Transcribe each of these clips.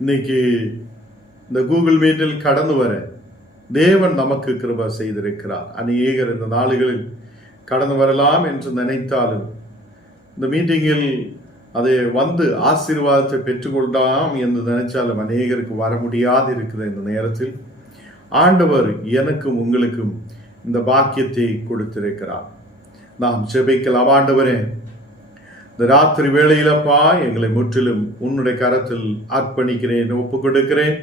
இன்னைக்கு இந்த கூகுள் மீட்டில் கடந்து வர தேவன் நமக்கு கிருபை செய்திருக்கிறார். அநேகர் இந்த நாளுகளில் கடந்து வரலாம் என்று நினைத்தாலும் இந்த மீட்டிங்கில் அதை வந்து ஆசீர்வாதத்தை பெற்றுக்கொள்ளலாம் என்று நினைச்சாலும் அநேகருக்கு வர முடியாது இருக்கிற இந்த நேரத்தில் ஆண்டவர் எனக்கும் உங்களுக்கும் இந்த பாக்கியத்தை கொடுத்திருக்கிறார். நாம் ஜெபிக்கலாம். ஆண்டவரே, இந்த ராத்திரி வேளையிலப்பா எங்களை முற்றிலும் உன்னுடைய கரத்தில் அர்ப்பணிக்கிறேன், ஒப்பு கொடுக்கிறேன்.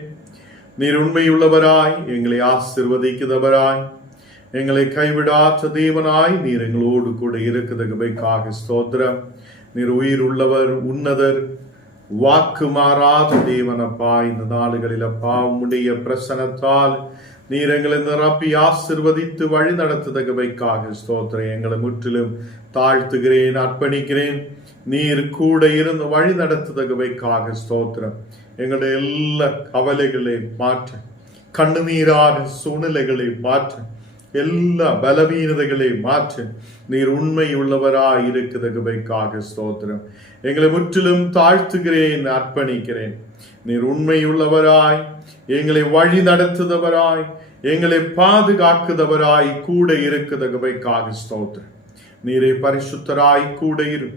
நீர் உண்மையுள்ளவராய், எங்களை ஆசீர்வதிக்கிறவராய், எங்களை கைவிடாத தேவனாய் நீர் எங்களோடு கூட இருக்கிறதுக்காக ஸ்தோத்திரம். நீர் உயிர் உள்ளவர், உன்னதர், வாக்கு மாறாத தேவனப்பா. இந்த நாளுகளில் அப்பா உம்முடைய பிரசனத்தால் நீர் எங்களை நிரப்பி ஆசீர்வதித்து வழி நடத்துதகவைக்காக ஸ்தோத்திரம். எங்களை முற்றிலும் தாழ்த்துகிறேன், அர்ப்பணிக்கிறேன். நீர் கூட இருந்து வழி நடத்துதகவைக்காக ஸ்தோத்திரம். எங்களுடைய எல்லா கவலைகளை மாற்ற, கண்ணுநீரான சூழ்நிலைகளை மாற்ற, எல்லா பலவீனதைகளை மாற்ற நீர் உண்மை உள்ளவராய் இருக்குதகவைக்காக ஸ்தோத்திரம். எங்களை முற்றிலும் தாழ்த்துகிறேன், அர்ப்பணிக்கிறேன். நீர் உண்மை உள்ளவராய், எங்களை வழி நடத்துதவராய், எங்களை பாதுகாக்குதவராய் கூட இருக்குதகவைக்காக ஸ்தோத்திரம். நீரை பரிசுத்தராய் கூட இரு.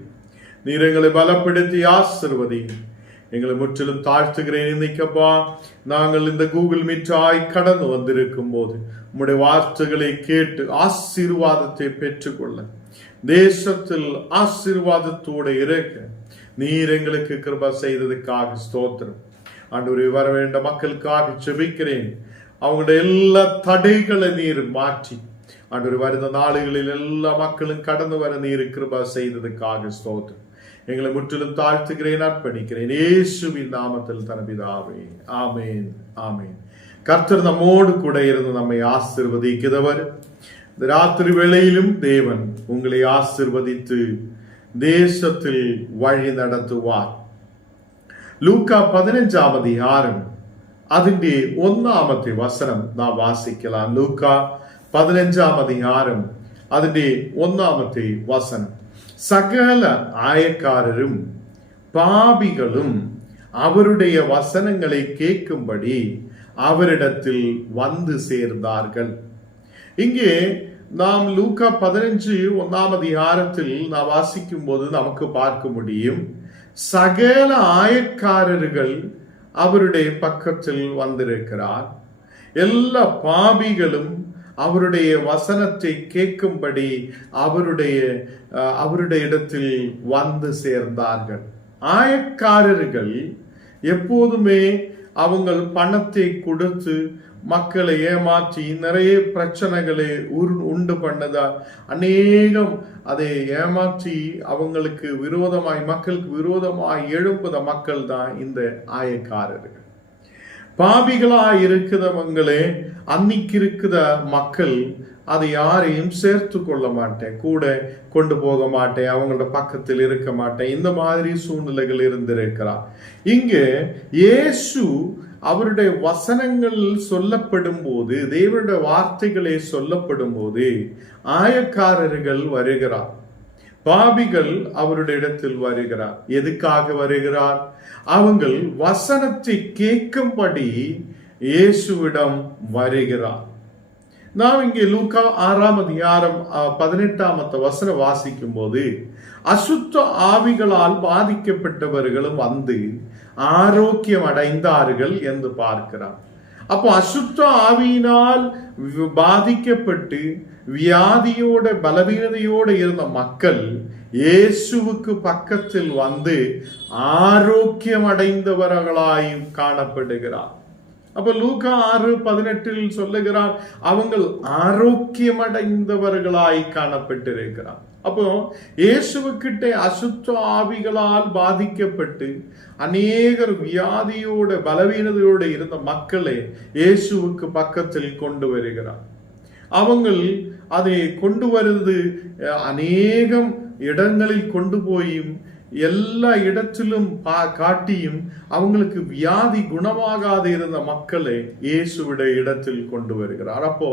நீர் எங்களை பலப்படுத்தி ஆசீர்வதி. எங்களை முற்றிலும் தாழ்த்துகிறேன். இன்னைக்கப்பா நாங்கள் இந்த கூகுள் மீட்டாய் கடந்து வந்திருக்கும் போது உம்முடைய வார்த்தைகளை கேட்டு ஆசீர்வாதத்தை பெற்றுக்கொள்ள, தேசத்தில் ஆசீர்வாதத்தோடு இருக்க நீர் எங்களுக்கு கிருபை செய்ததுக்காக ஸ்தோத்திரம். ஆண்டவரே, வர வேண்ட மக்களுக்காக ஜெபிக்கிறேன். அவங்களுடைய எல்லா தடைகளை நீர் மாற்றி ஆண்டவரே வருந்த நாடுகளில் எல்லா மக்களும் கடந்து வர நீர் கிருபை செய்ததுக்காக ஸ்தோத்திரம். எங்களை முற்றிலும் தாழ்த்துகிறேன், அர்ப்பணிக்கிறேன். இயேசுவின் நாமத்தில் தனபிதாவே, ஆமேன், ஆமேன். கர்த்தர் நம்மோடு கூட இருந்து நம்மை ஆசீர்வதிக்கிறவர். இந்த ராத்திரி வேளையிலும் தேவன் உங்களை ஆசீர்வதித்து தேசத்தில் வழி நடத்துவார். லூக்கா 15 அதிகாரம் അതിന്റെ 1 വചനം നാം വാസിக்கலாம். ലൂക്കാ 15 அதிகாரம் അതിന്റെ 1 വചനം. സകല ആയക്കാരരും பாபிகளும் அவருடைய வசனங்களை கேட்கும்படி அவரிடத்தில் வந்து சேர்ந்தார்கள். இங்கே நாம் லூக்கா 15 அதிகாரத்தில் நாம் வாசிக்கும் போது நமக்கு பார்க்க முடியும், சகல ஆயக்காரர்கள் அவருடைய பக்கத்தில் வந்திருக்கிறார். எல்லா பாபிகளும் அவருடைய வசனத்தை கேட்கும்படி அவருடைய இடத்தில் வந்து சேர்ந்தார்கள். ஆயக்காரர்கள் எப்போதுமே அவங்க பணத்தை கொடுத்து மக்களை ஏமாற்றி நிறைய பிரச்சனைகளை உண்டு பண்ணதா, அநேகம் அதை ஏமாற்றி அவங்களுக்கு விரோதமாய், மக்களுக்கு விரோதமாய் எழும்புத மக்கள் தான் இந்த ஆயக்காரர்கள். பாபிகளாய் இருக்கிறவங்களே அன்னைக்கு இருக்கிற மக்கள் அதை யாரையும் சேர்த்து கொள்ள மாட்டேன், கூட கொண்டு போக மாட்டேன், அவங்களோட பக்கத்தில் இருக்க மாட்டேன், இந்த மாதிரி சூழ்நிலைகள் இருந்திருக்கிறார். இங்கே இயேசு அவருடைய வசனங்கள் சொல்லப்படும் போது, தேவனுடைய வார்த்தைகளை சொல்லப்படும் போது ஆயக்காரர்கள் வருகிறார், பாபிகள் அவருடைய இடத்தில் வருகிறார். எதுக்காக வருகிறார்? அவங்கள் வசனத்தை கேட்கும்படி இயேசுவிடம் வருகிறார். நாம் இங்கே லூக்கா 6 அதிகாரம் 18 வசனம் வாசிக்கும் போது அசுத்த ஆவிகளால் பாதிக்கப்பட்டவர்களும் வந்து ஆரோக்கியம் அடைந்தார்கள் என்று பார்க்கிறார். அப்போ அசுத்த ஆவியினால் பாதிக்கப்பட்டு வியாதியோட பலவீனதையோடு இருந்த மக்கள் இயேசுவுக்கு பக்கத்தில் வந்து ஆரோக்கியம் அடைந்தவர்களாயும் காணப்படுகிறார். அப்ப லூக்கா 6:18 சொல்லுகிறார், அவங்க ஆரோக்கியம் அடைந்தவர்களாய் காணப்பட்டிருக்கிறார். அப்போ இயேசுவுக்கிட்ட அசுத்த ஆவிகளால் பாதிக்கப்பட்டு அநேகர் வியாதியோட பலவீனதையோடு இருந்த மக்களை இயேசுவுக்கு பக்கத்தில் கொண்டு வருகிறார். அவங்கள் அதை கொண்டு வருவது அநேகம் இடங்களில் கொண்டு போயும் எல்லா இடத்திலும் காட்டியும் அவங்களுக்கு வியாதி குணமாகாத இருந்த மக்களை இயேசுவிட இடத்தில் கொண்டு வருகிறார். அப்போ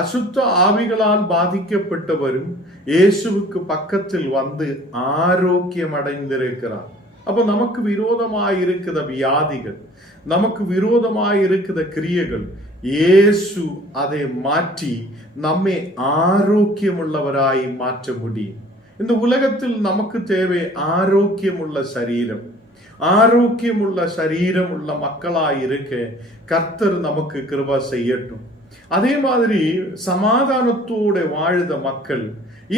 அசுத்த ஆவிகளால் பாதிக்கப்பட்டவரும் இயேசுவுக்கு பக்கத்தில் வந்து ஆரோக்கியம் அடைந்திருக்கிறார். அப்போ நமக்கு விரோதமாய் இருக்கிற வியாதிகள், நமக்கு விரோதமாய் இருக்கிற கிரியைகள், இயேசு அதை மாற்றி நம்மை ஆரோக்கியமுள்ளவராய் மாற்ற முடியும். இந்த உலகத்தில் நமக்கு தேவை ஆரோக்கியமுள்ள சரீரம். ஆரோக்கியமுள்ள சரீரம் உள்ள மக்களாய் இருக்க கர்த்தர் நமக்கு கிருபை செய்யட்டும். அதே மாதிரி சமாதானத்தோட வாழுத மக்கள்,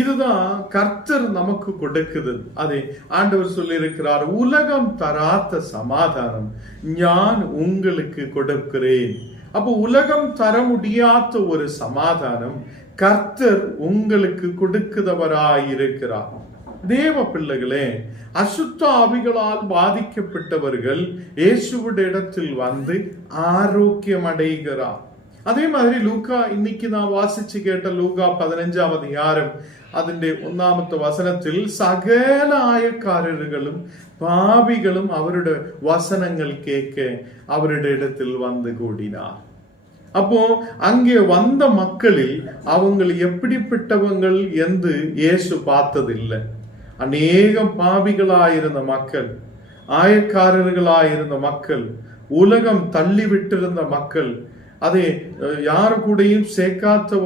இதுதான் கர்த்தர் நமக்கு கொடுக்குது. அதை ஆண்டவர் சொல்லி இருக்கிறார், உலகம் தராத சமாதானம் நான் உங்களுக்கு கொடுக்கிறேன். அப்போ உலகம் தர முடியாத ஒரு சமாதானம் கர்த்தர் உங்களுக்கு கொடுக்கிறவராயிருக்கிறார். தேவ பிள்ளைகளே, அசுத்த ஆவிகளால் பாதிக்கப்பட்டவர்கள் இயேசுவுடைய இடத்தில் வந்து ஆரோக்கியம் அடைகிறார். அதே மாதிரி லூக்கா, இன்னைக்கு நான் வாசிச்சு கேட்ட லூக்கா 15ஆம் அதிகாரம் അതിന്റെ 1ാമത്തെ വസനത്തിൽ സകല ആയക്കാരர்களுം പാപികളും അവരുടെ വസനങ്ങൾ കേക്ക് അവരുടെ இடத்தில் வந்து கூடினார். அப்போ அங்கே வந்த மக்களில் அவங்க எப்படிப்பட்டவங்கள் என்று இயேசு பார்த்ததில்லை. அநேகம் பாவிகளாயிருந்த மக்கள், ஆயக்காரர்களாயிருந்த மக்கள், உலகம் தள்ளி விட்டிருந்த மக்கள், அதை யாரு கூடயும் சேர்க்காத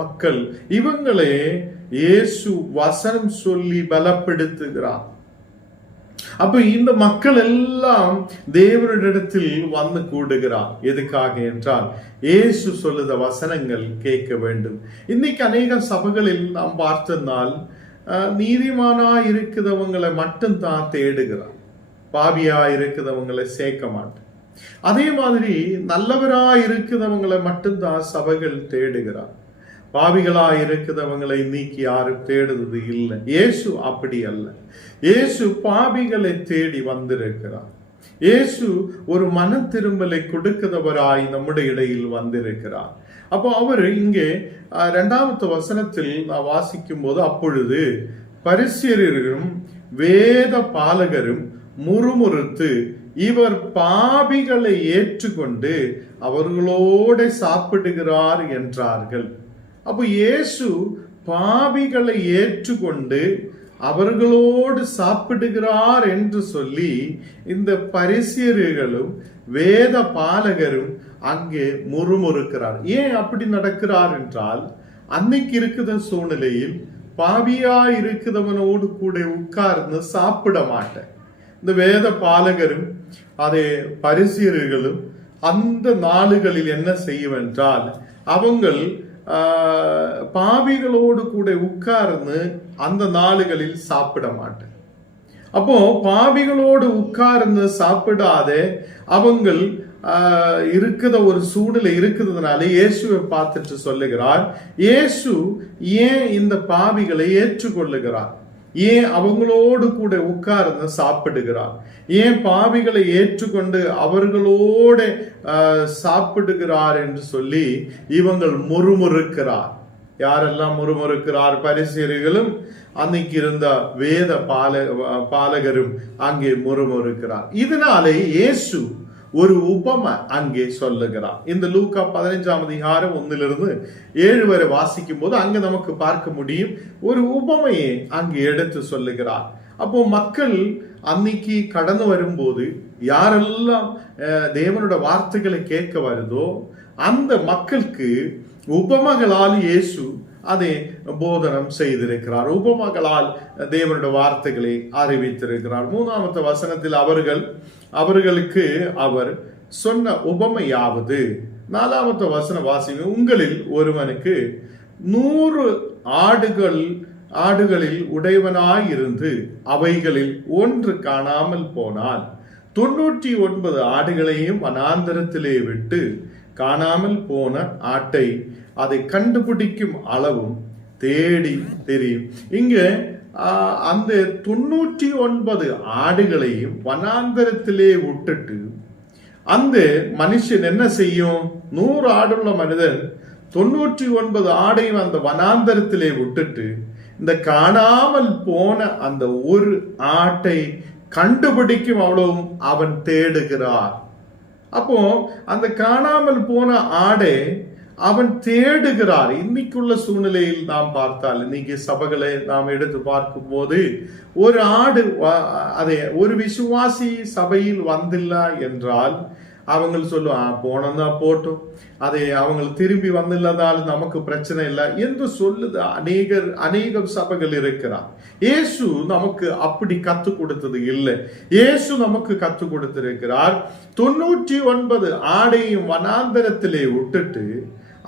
மக்கள், இவங்களே இயேசு வசனம் சொல்லி பலப்படுத்துகிறார். அப்ப இந்த மக்கள் எல்லாம் தேவனிடத்தில் வந்து கூடுகிறார். எதுக்காக என்றால் இயேசு சொல்லுத வசனங்கள் கேட்க வேண்டும். இன்னைக்கு அநேக சபைகளில் நாம் பார்த்தனால் நீதிமானா இருக்கிறவங்களை மட்டும்தான் தேடுகிறார், பாவியா இருக்கிறவங்களை சேர்க்க மாட்டேன். அதே மாதிரி நல்லவரா இருக்கிறவங்களை மட்டும்தான் சபைகள் தேடுகிறார். பாவிகளா இருக்கிறவங்களை நீக்கி யாரும் தேடுவது இல்லை. இயேசு அப்படி அல்ல. இயேசு பாவிகளை தேடி வந்திருக்கிறார். இயேசு ஒரு மன திரும்பலை கொடுக்கிறவராய் நம்முடைய இடையில் வந்திருக்கிறார். அப்போ அவர் இங்கே 2வது வசனத்தில் நான் வாசிக்கும் போது, அப்பொழுது பரிசேயரும் வேத பாலகரும் முறுமுறுத்து இவர் பாவிகளை ஏற்றுக்கொண்டு அவர்களோட சாப்பிடுகிறார் என்றார்கள். அப்போ இயேசு பாவிகளை ஏற்றுக்கொண்டு அவர்களோடு சாப்பிடுகிறார் என்று சொல்லி இந்த பரிசேயர்களும் வேத பாலகரும் அங்கே முறுமுறுக்கிறார். ஏன் அப்படி நடக்கிறார் என்றால், அன்னைக்கு இருக்கிற சூழ்நிலையில் பாவியா இருக்கிறவனோடு கூட உட்கார்ந்து சாப்பிட மாட்டேன். இந்த வேத பாலகரும் அதே பரிசேயர்களும் அந்த நாளுகளில் என்ன செய்யுமென்றால், அவங்கள் பாவிகளோடு கூட உட்கார்ந்து அந்த நாளுகளில் சாப்பிட மாட்டேன். அப்போ பாவிகளோடு உட்கார்ந்து சாப்பிடாத அவங்கள் இருக்கிற ஒரு சூழ்நிலை இருக்கிறதுனால இயேசுவை பார்த்துட்டு சொல்லுகிறார், இயேசு ஏன் இந்த பாவிகளை ஏற்றுக்கொள்ளுகிறார், ஏன் அவங்களோடு கூட உட்கார்ந்து சாப்பிடுகிறார், ஏன் பாவிகளை ஏற்றுக்கொண்டு அவர்களோட சாப்பிடுகிறார் என்று சொல்லி இவங்கள் முறுமுறுக்கிறார். யாரெல்லாம் முறுமுறுக்கிறார்? பரிசேயர்களும் அன்னைக்கு இருந்த வேத பாலகரும் அங்கே முறுமுறுக்கிறார். இதனாலே இயேசு ஒரு உபமை அங்கே சொல்லுகிறார். இந்த லூக்கா 15ஆம் அதிகாரம் 1-7 வரை வாசிக்கும் போது அங்க நமக்கு பார்க்க முடியும், ஒரு உபமையை அங்கே எடுத்து சொல்லுகிறார். அப்போ மக்கள் அன்னைக்கு கடந்து வரும்போது யாரெல்லாம் தேவனோட வார்த்தைகளை கேட்க வருதோ அந்த மக்களுக்கு உபமைகளால் இயேசு அதை போதனம் செய்திருக்கிறார். உபமைகளால் தேவனுடைய வார்த்தைகளை அறிவித்திருக்கிறார். 3வது வசனத்தில் அவர்களுக்கு அவர் சொன்ன உபமையாவது, 4வது வசன வாசிங்க, உங்களில் ஒருவனுக்கு 100 ஆடுகளில் உடையவனாயிருந்து அவைகளில் ஒன்று காணாமல் போனால் 99 ஆடுகளையும் வனாந்தரத்திலே விட்டு காணாமல் போன ஆட்டை அதை கண்டுபிடிக்கும் அளவும் தேடி தெரியும். இங்க அந்த 99 ஆடுகளையும் வனாந்தரத்திலே விட்டுட்டு அந்த மனுஷன் என்ன செய்யும்? 100 ஆடுள்ள மனிதன் 99 ஆடையும் அந்த வனாந்தரத்திலே விட்டுட்டு இந்த காணாமல் போன அந்த ஒரு ஆட்டை கண்டுபிடிக்கும் அவ்வளவும் அவன் தேடுகிறார். அப்போ அந்த காணாமல் போன ஆடை அவன் தேடுகிறார். இன்னைக்குள்ள சூழ்நிலையில் நாம் பார்த்தால், இன்னைக்கு சபைகளை நாம் எடுத்து பார்க்கும் போது, ஒரு ஆடு ஒரு விசுவாசி சபையில் வந்தில்ல என்றால் அவங்க சொல்லுவாங்க, போனதா போட்டும், அதை அவங்க திரும்பி வந்தில்லதால் நமக்கு பிரச்சனை இல்லை என்று சொல்லுது அநேக சபைகள் இருக்கிறார். இயேசு நமக்கு அப்படி கத்து கொடுத்தது இல்லை. இயேசு நமக்கு கத்து கொடுத்திருக்கிறார், 99 ஆடையும் வனாந்தரத்திலே விட்டுட்டு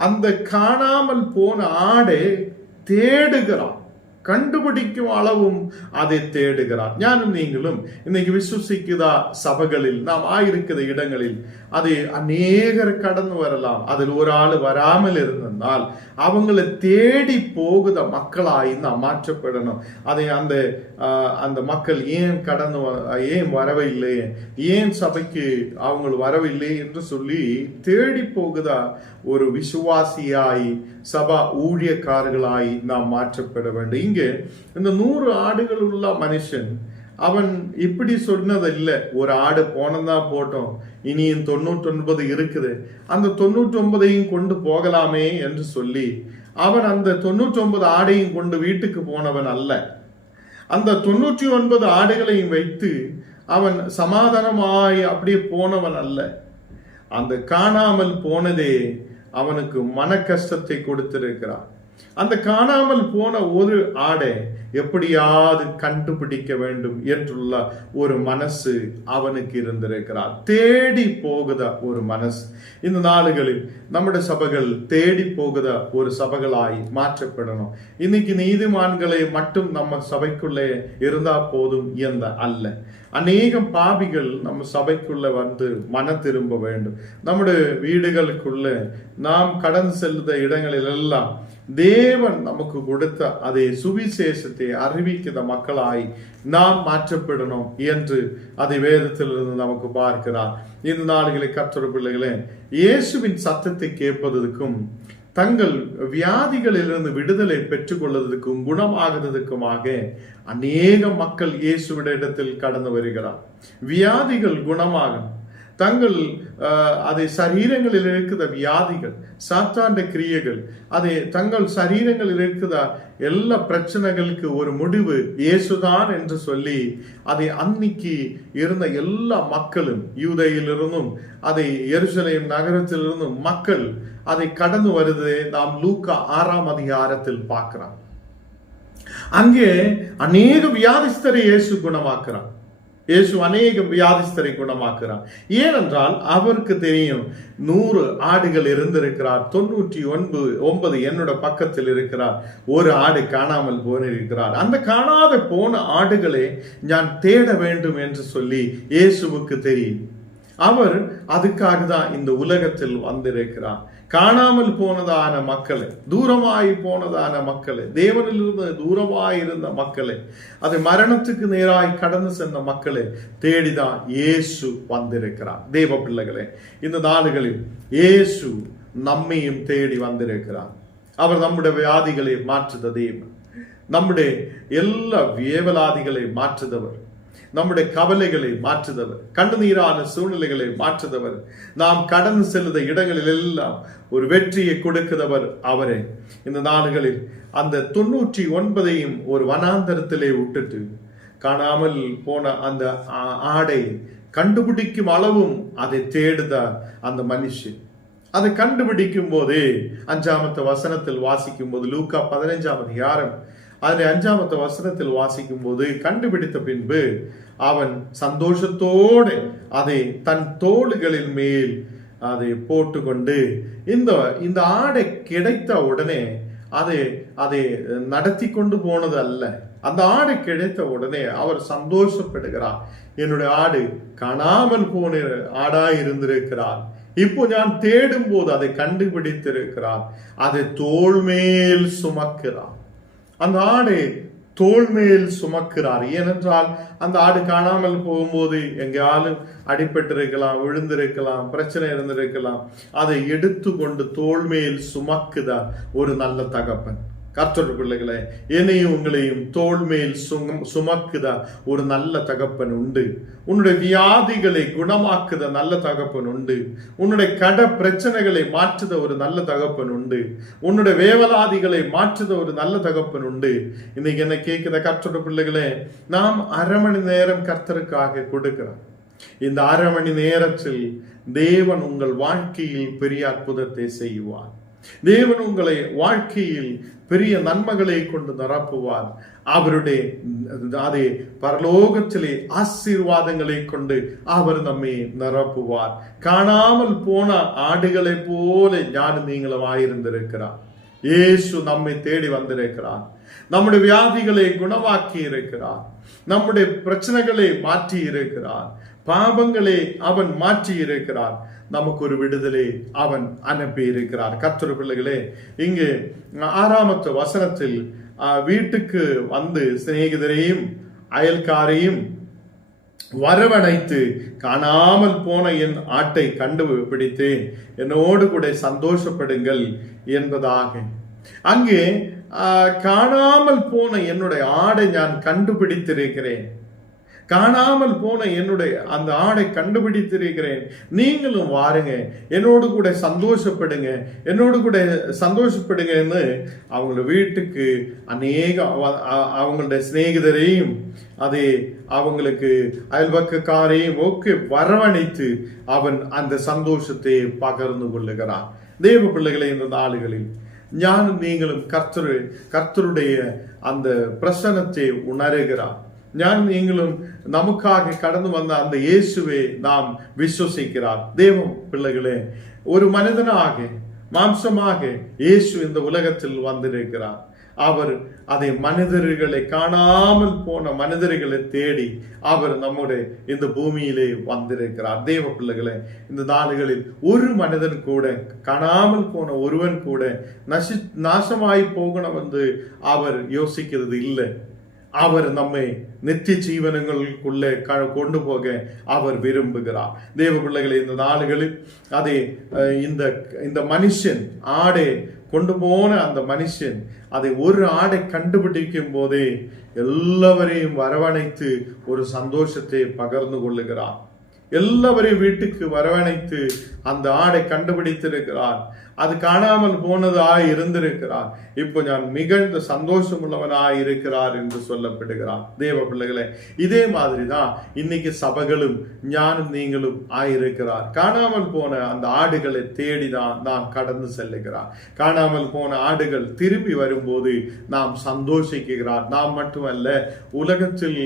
அந்த காணாமல் போன ஆடை தேடுகிறார். கண்டுபிடிக்கும் அளவும் அதை தேடுகிறார். ஞானும் நீங்களும் இன்னைக்கு விசுவசிக்குதா சபைகளில் நாம் ஆயிருக்கிற இடங்களில் அதை அநேகர் கடந்து வரலாம். அதில் ஒரு ஆள் வராமல் இருந்தால் அவங்களை தேடி போகுத மக்களாய் நாம் மாற்றப்படணும். அதை அந்த மக்கள் ஏன் வரவில்லை, ஏன் சபைக்கு அவங்க வரவில்லை என்று சொல்லி தேடி போகுதா ஒரு விசுவாசியாய் சபா ஊழியக்காரர்களாய் நாம் மாற்றப்பட வேண்டும். இங்கே இந்த 100 ஆடுகள் உள்ள மனுஷன் அவன் இப்படி சொன்னதில்லை, ஒரு ஆடு போனதா போட்டோம், இனியும் 99 இருக்குது, அந்த 99ஐயும் கொண்டு போகலாமே என்று சொல்லி அவன் அந்த 99 ஆடையும் கொண்டு வீட்டுக்கு போனவன் அல்ல. அந்த 99 ஆடுகளையும் வைத்து அவன் சமாதானமாய் அப்படியே போனவன் அல்ல. அந்த காணாமல் போனதே அவனுக்கு மன கஷ்டத்தை கொடுத்திருக்கிறான். அந்த காணாமல் போன ஒரு ஆடை எப்படியாவது கண்டுபிடிக்க வேண்டும் என்றுள்ள ஒரு மனசு அவனுக்கு இருந்திருக்கிறார். தேடி போகுத ஒரு மனசு. இந்த நாளுகளில் நம்முடைய சபைகள் தேடி போகுத ஒரு சபைகளாய் மாற்றப்படணும். இன்னைக்கு நீதிமான்களை மட்டும் நம்ம சபைக்குள்ளே இருந்தா போதும் என்ற அல்ல. அநேகம் பாவிகள் நம்ம சபைக்குள்ள வந்து மன திரும்ப வேண்டும். நம்முடைய வீடுகளுக்குள்ள நாம் கடந்து செல்லுத இடங்களில் எல்லாம் தேவன் நமக்கு கொடுத்த அதே சுவிசேஷத்தை அறிவிக்கிற மக்களாய் நாம் மாற்றப்படணும் என்று அதை வேதத்திலிருந்து நமக்கு பார்க்கிறார். இந்த நாடுகளை கர்த்தருடைய பிள்ளைகளே, இயேசுவின் சத்தத்தை கேட்பதற்கும் தங்கள் வியாதிகளிலிருந்து விடுதலை பெற்றுக் கொள்வதற்கும் குணமாகுவதற்குமாக அநேக மக்கள் இயேசுவிட இடத்தில் கடந்து வருகிறார். வியாதிகள் குணமாகும். தங்கள் அதை சரீரங்களில் இருக்கிற வியாதிகள், சாத்தாண்ட கிரியைகள், அதை தங்கள் சரீரங்களில் இருக்கிற எல்லா பிரச்சனைகளுக்கு ஒரு முடிவு இயேசுதான் என்று சொல்லி அதை அன்னைக்கு இருந்த எல்லா மக்களும், யூதையிலிருந்தும் அதை எருசலேம் நகரத்திலிருந்தும் மக்கள் அதை கடந்து வருவதை நாம் லூக்கா 6ஆம் அதிகாரத்தில் பார்க்கிறோம். அங்கே அநேக வியாதிஸ்தரை இயேசு குணமாக்குறான். இயேசு அநேக வியாதிஸ்தரை குணமாக்குறார். ஏனென்றால் அவருக்கு தெரியும், 100 ஆடுகள் இருந்திருக்கிறார், 99 என்னோட பக்கத்தில் இருக்கிறார், ஒரு ஆடு காணாமல் போனிருக்கிறார். அந்த காணாத போன ஆடுகளை நான் தேட வேண்டும் என்று சொல்லி இயேசுவுக்கு தெரியும். அவர் அதுக்காக தான் இந்த உலகத்தில் வந்திருக்கிறார். காணாமல் போனதான மக்களை, தூரமாய் போனதான மக்களை, தேவனிலிருந்து தூரமாய் இருந்த மக்களை, அது மரணத்துக்கு நேராய் கடந்து சென்ற மக்களை தேடிதான் இயேசு வந்திருக்கிறார். தேவ பிள்ளைகளே, இந்த நாடுகளில் இயேசு நம்மையும் தேடி வந்திருக்கிறார். அவர் நம்முடைய வியாதிகளை மாற்றுத தேவன், நம்முடைய எல்லா வேவலாதிகளை மாற்றுதவர், நம்முடைய கவலைகளை மாற்றுதவர், கண்ணீரான சூழ்நிலைகளை மாற்றுதவர், நாம் கடந்து செல்லுத இடங்களில் எல்லாம் ஒரு வெற்றியை கொடுக்கிறவர் அவரே. இந்த நாடுகளில் அந்த 99ஐயும் ஒரு வனாந்தரத்திலே விட்டுட்டு காணாமல் போன அந்த ஆடை கண்டுபிடிக்கும் அளவும் அதை தேடுத அந்த மனுஷன். அதை கண்டுபிடிக்கும் போதே 5ஆம் வசனத்தில் வாசிக்கும் போது, லூக்கா 15ஆம் அதிகாரம் அதில் 5ஆம் வசனத்தில் வாசிக்கும் போது, கண்டுபிடித்த பின்பு அவன் சந்தோஷத்தோடு அதை தன் தோள்களில் மேல் அதை போட்டுக்கொண்டு இந்த ஆடை கிடைத்த உடனே அதை நடத்தி கொண்டு போனது அல்ல. அந்த ஆடு கிடைத்த உடனே அவர் சந்தோஷப்படுகிறார். என்னுடைய ஆடு காணாமல் போன ஆடாய் இருந்திருக்கிறார், இப்போ நான் தேடும் போது அதை கண்டுபிடித்திருக்கிறார், அதை தோள் மேல் சுமக்கிறார். அந்த ஆடு தோள் மேல் சுமக்கிறார். ஏனென்றால் அந்த ஆடு காணாமல் போகும்போது எங்கேயாலும் அடிபட்டிருக்கலாம், விழுந்திருக்கலாம், பிரச்சனை இருந்திருக்கலாம். அதை எடுத்து கொண்டு தோள் மேல் சுமக்குத ஒரு நல்ல தகப்பன். கர்த்தருடைய பிள்ளைகளே, என்னையும் உங்களையும் தோள் மேல் சுமக்குத ஒரு நல்ல தகப்பன் உண்டு. உன்னுடைய வியாதிகளை குணமாக்குத நல்ல தகப்பன் உண்டு. உன்னுடைய கட பிரச்சனைகளை மாற்றுத ஒரு நல்ல தகப்பன் உண்டு. உன்னுடைய வேவலாதிகளை மாற்றுத ஒரு நல்ல தகப்பன் உண்டு. இன்னைக்கு என்ன கேட்குத கர்த்தருடைய பிள்ளைகளே, நாம் 1/2 மணி நேரம் கர்த்தருக்காக கொடுக்கிறோம். இந்த 1/2 மணி நேரத்தில் தேவன் உங்கள் வாழ்க்கையில் பெரிய அற்புதத்தை செய்வார். தேவன் உங்களை வாழ்க்கையில் பெரிய நன்மைகளை கொண்டு நிரப்புவார். அவருடைய அதே பரலோகத்திலே ஆசீர்வாதங்களை கொண்டு அவர் நம்மை நிரப்புவார். காணாமல் போன ஆடுகளை போல ஞானம் நீங்களும் ஆயிருந்திருக்கிறார். இயேசு நம்மை தேடி வந்திருக்கிறார். நம்முடைய வியாதிகளை குணமாக்கி இருக்கிறார். நம்முடைய பிரச்சனைகளை மாற்றி இருக்கிறார். பாவங்களை அவன் மாற்றி இருக்கிறார். நமக்கு ஒரு விடுதலை அவன் அனுப்பி இருக்கிறார். கர்த்தருடைய பிள்ளைகளே, இங்கு 6வது வசனத்தில் வீட்டுக்கு வந்து சிநேகிதரையும் அயல்காரையும் வரவழைத்து காணாமல் போன என் ஆட்டை கண்டுபிடித்தேன், என்னோடு கூட சந்தோஷப்படுங்கள் என்பதாக. அங்கே காணாமல் போன என்னுடைய ஆடை நான் கண்டுபிடித்திருக்கிறேன். காணாமல் போன என்னுடைய அந்த ஆடை கண்டுபிடித்திருக்கிறேன். நீங்களும் வாருங்க, என்னோடு கூட சந்தோஷப்படுங்க, என்னோடு கூட சந்தோஷப்படுங்கன்னு அவங்களோட வீட்டுக்கு அவங்களுடைய சிநேகிதரையும் அதே அவங்களுக்கு அயல்பக்கக்காரையும் வரவழைத்து அவன் அந்த சந்தோஷத்தை பகிர்ந்து கொள்ளுகிறான். தேவ பிள்ளைகளை, இந்த நாளுகளில் ஞானும் நீங்களும் கர்த்தருடைய அந்த பிரசன்னத்தை உணர்கிறார். ஞான் நீங்களும் நமக்காக கடந்து வந்த அந்த இயேசுவை நாம் விசுவசிக்கிறார். தேவ பிள்ளைகளே, ஒரு மனிதனாக மாம்சமாக இயேசு இந்த உலகத்தில் வந்திருக்கிறார். அவர் அதை மனிதர்களை காணாமல் போன மனிதர்களை தேடி அவர் நம்முடைய இந்த பூமியிலே வந்திருக்கிறார். தேவ பிள்ளைகளே, இந்த நாடுகளில் ஒரு மனிதன் கூட, காணாமல் போன ஒருவன் கூட நாசமாய் போகணும் என்று அவர் யோசிக்கிறது இல்லை. அவர் நம்மை நித்திய ஜீவனங்களுக்குள்ளே கொண்டு போக அவர் விரும்புகிறார். தேவ பிள்ளைகளை, இந்த நாடுகளில் அதே இந்த மனுஷன் ஆடை கொண்டு போன அந்த மனுஷன் அதை ஒரு ஆடை கண்டுபிடிக்கும் போதே எல்லாவரையும் வரவழைத்து ஒரு சந்தோஷத்தை பகிர்ந்து கொள்ளுகிறார். எல்லாவரையும் வீட்டுக்கு வரவழைத்து அந்த ஆடை கண்டுபிடித்திருக்கிறார். அது காணாமல் போனதாய் இருந்திருக்கிறார். இப்போ நான் மிகுந்த சந்தோஷம் உள்ளவனாய் இருக்கிறார் என்று சொல்லப்படுகிறார். தேவ பிள்ளைகளே, இதே மாதிரிதான் இன்னைக்கு சபைகளும் ஞானும் நீங்களும் ஆயிருக்கிறார். காணாமல் போன அந்த ஆடுகளை தேடிதான் நாம் கடந்து செல்லுகிறார். காணாமல் போன ஆடுகள் திரும்பி வரும்போது நாம் சந்தோஷிக்கிறார். நாம் மட்டுமல்ல, உலகத்தில்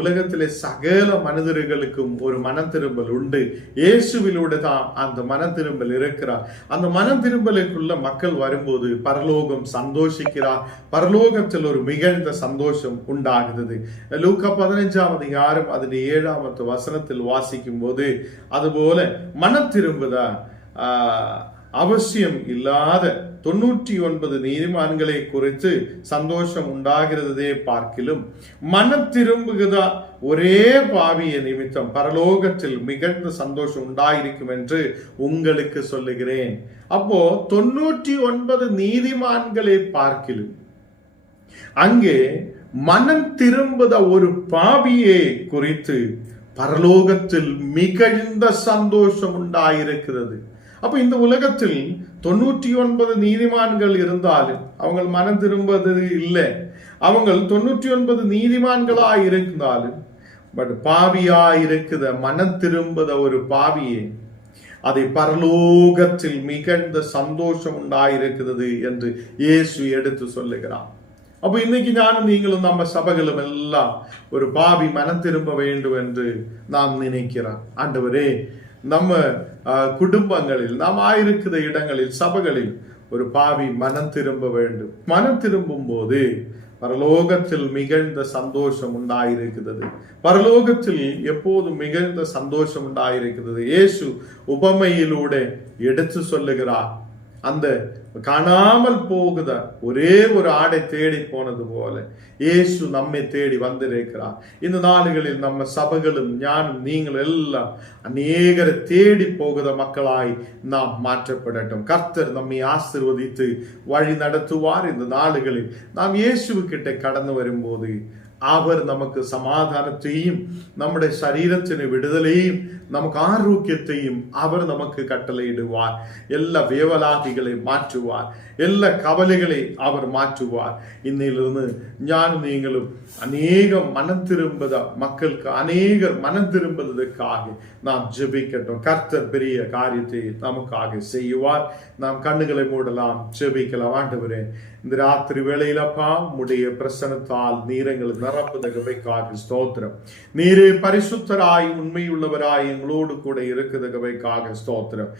உலகத்திலே சகல மனிதர்களுக்கும் ஒரு மனம் திரும்பல் உண்டு. இயேசுவிலோடு தான் அந்த மனம் திரும்பல் இருக்கிறார். அந்த மனம் திரும்பலுக்குள்ள மக்கள் வரும்போது பரலோகம் சந்தோஷிக்கிறார். பரலோகத்தில் ஒரு மிகுந்த சந்தோஷம் உண்டாகிறது. லூக்கா 15ஆம் அதிகாரம் 7ஆம் வசனத்தில் வாசிக்கும் போது அதுபோல மனம் திரும்புதா அவசியம் இல்லாத 99 நீதிமான்களை குறித்து சந்தோஷம் உண்டாகிறதே பார்க்கிலும் மனம் திரும்புகிறதா ஒரே பாவிய நிமித்தம் பரலோகத்தில் மிகுந்த சந்தோஷம் உண்டாயிருக்கும் என்று உங்களுக்கு சொல்லுகிறேன். அப்போ 99 நீதிமான்களை பார்க்கிலும் அங்கே மனம் திரும்புத ஒரு பாவியை குறித்து பரலோகத்தில் மிகுந்த சந்தோஷம் உண்டாயிருக்கிறது. அப்ப இந்த உலகத்தில் 99 நீதிமான்கள் இருந்தாலும் அவங்க மனம் திரும்புவது இல்லை. அவங்க 99 நீதிமான்களாய் இருந்தாலும் பட் பாவியாய் இருக்குத மனம் திரும்புத ஒரு பாவியே அதை பரலோகத்தில் மிகுந்த சந்தோஷம் உண்டாயிருக்கிறது என்று இயேசு எடுத்து சொல்லுகிறார். அப்ப இன்னைக்கு ஞானம் நீங்களும் நம்ம சபைகளும் எல்லாம் ஒரு பாவி மனம் திரும்ப வேண்டும் என்று நாம் நினைக்கிறோம். ஆண்டவரே, நம்ம குடும்பங்களில் நாம் ஆயிருக்கிற இடங்களில் சபைகளில் ஒரு பாவி மனம் திரும்ப வேண்டும். மனம் திரும்பும் போது பரலோகத்தில் மிகுந்த சந்தோஷம் உண்டாயிருக்கிறது. பரலோகத்தில் எப்போதும் மிகுந்த சந்தோஷம் உண்டாயிருக்கிறது. இயேசு உபமையிலூടെ எடுத்து சொல்லுகிறார். அந்த காணாமல் போகுத ஒரே ஒரு ஆடை தேடி போனது போல இயேசு நம்மை தேடி வந்திருக்கிறார். இந்த நாடுகளில் நம்ம சபைகளும் ஞானம் நீங்கள் எல்லாம் அநேகரை தேடி போகுத மக்களாய் நாம் மாற்றப்படட்டும். கர்த்தர் நம்மை ஆசீர்வதித்து வழி நடத்துவார். இந்த நாடுகளில் நாம் இயேசுவுக்கிட்ட கடந்து வரும்போது அவர் நமக்கு சமாதானத்தையும் நம்முடைய சரீரத்தின் விடுதலையும் நமக்கு ஆரோக்கியத்தையும் அவர் நமக்கு கட்டளையிடுவார். எல்லா வேவலாதிகளை மாற்றுவார். எல்லா கவலைகளை அவர் மாற்றுவார். இன்னிலிருந்து ஞானம் நீங்களும் அநேகம் மனம் திரும்பத மக்களுக்கு அநேகர் மனம் திரும்புவதற்காக நாம் ஜெபிக்கட்டும். கர்த்தர் பெரிய காரியத்தை நமக்காக செய்வார். நாம் கண்ணுகளை மூடலாம், ஜெபிக்கலாம். ஆண்டவரே, இந்த ராத்திரி வேளையிலப்பா உம்முடைய பிரசன்னத்தால் நீரங்களுக்கு நிரப்புதகவைக்காக ஸ்தோத்திரம். நீரே பரிசுத்தராய் உண்மையுள்ளவராய் எங்களோடு கூட இருக்குதகவைக்காக ஸ்தோத்திரம்.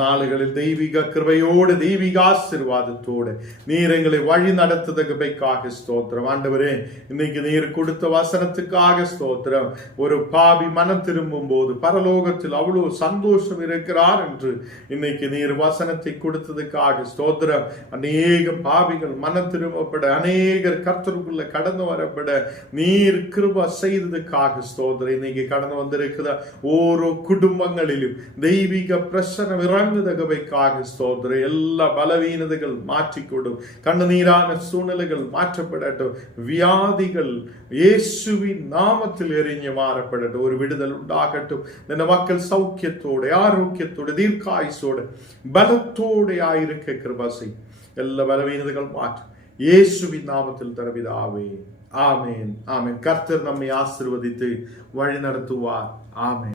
நாளுகளில் தெய்வீக கிருபையோடு தெய்வீக ஆசீர்வாதத்தோடு நீர் எங்களை வழி நடத்துதகவைக்காக ஸ்தோத்திரம். ஆண்டவரே, இன்னைக்கு நீர் கொடுத்த வசனத்துக்காக ஸ்தோத்திரம். ஒரு பாவி மனம் திரும்பும் போது பரலோகத்தில் அவ்வளவு சந்தோஷம் இருக்கிறார் என்று இன்னைக்கு நீர் வசனத்தை கொடுத்ததுக்காக ஸ்தோத்திரம். அநேக பாவிகள் மனம் திரும்பப்பட, அநேகர் கர்த்தருக்குள்ள கடந்து வரப்பட நீர் கிருபை செய்ததுக்காக ஸ்தோத்திரம். இன்னைக்கு கடந்து வந்திருக்கிற ஓரோ குடும்பங்களிலும் தெய்வீக பிரசனம் இறங்குதகவைக்காக ஸ்தோத்திரம். எல்லா பலவீனதைகள் மாற்றிக்கொடும், கண்ணீரான சூழ்நிலைகள் மாற்றப்படட்டும், வியாதிகள் இயேசுவின் நாமத்தில் எரிஞ்சு மாறப்படட்டும், ஒரு விடுதல் உண்டாகட்டும். இந்த மக்கள் சௌக்கியத்தோடு ஆரோக்கியத்தோடு தீர்க்காயுசோடு பலத்தோடு ஆயிருக்க கிருபை செய். எல்லா பலவீனதைகள் மாற்றும் இயேசுவின் நாமத்தில் தரவிதாவே. ஆமேன், ஆமேன். கர்த்தர் நம்மை ஆசீர்வதித்து வழி நடத்துவார். ஆமேன்.